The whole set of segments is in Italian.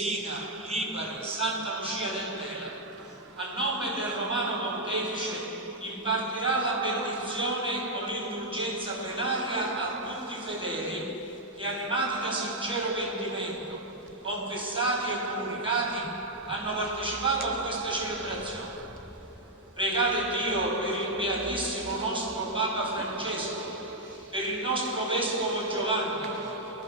Messina, Lipari, Santa Lucia del Tela, a nome del Romano Pontefice, impartirà la benedizione con l'indulgenza plenaria a tutti i fedeli che, animati da sincero pentimento, confessati e comunicati, hanno partecipato a questa celebrazione. Pregate Dio per il Beatissimo nostro Papa Francesco, per il nostro Vescovo Giovanni,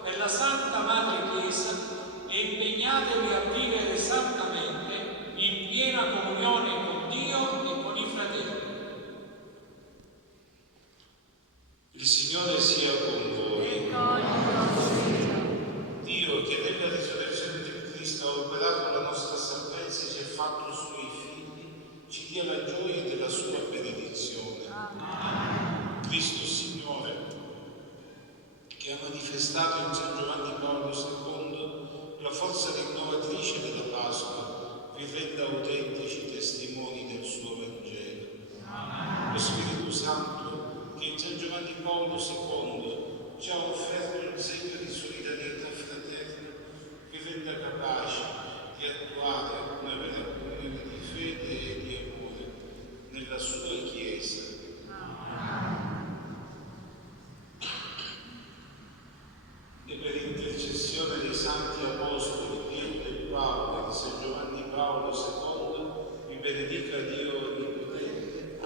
per la Santa Madre Chiesa e impegnatevi a vivere santamente in piena comunione con Dio e con i fratelli. Il Signore sia con voi. Dio, che nella risurrezione di Cristo ha operato la nostra salvezza e ci ha fatto suoi figli, ci dia la gioia della sua benedizione. Cristo Signore, che ha manifestato in San Giovanni Paolo II la forza rinnovatrice della Pasqua, vi renda autentici testimoni del suo Vangelo. Lo Spirito Santo, che in San Giovanni Paolo II ci ha offerto il segno di solidarietà fraterna, vi renda capaci di attuare una vera comunione di fede e di amore nella sua Chiesa. E per intercessione dei Santi Apostoli Pietro e Paolo e di San Giovanni Paolo II, vi benedica Dio Onnipotente,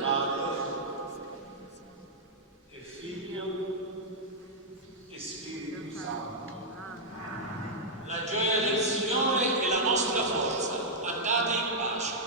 Padre e Figlio e Spirito Santo. La gioia del Signore è la nostra forza. Andate in pace.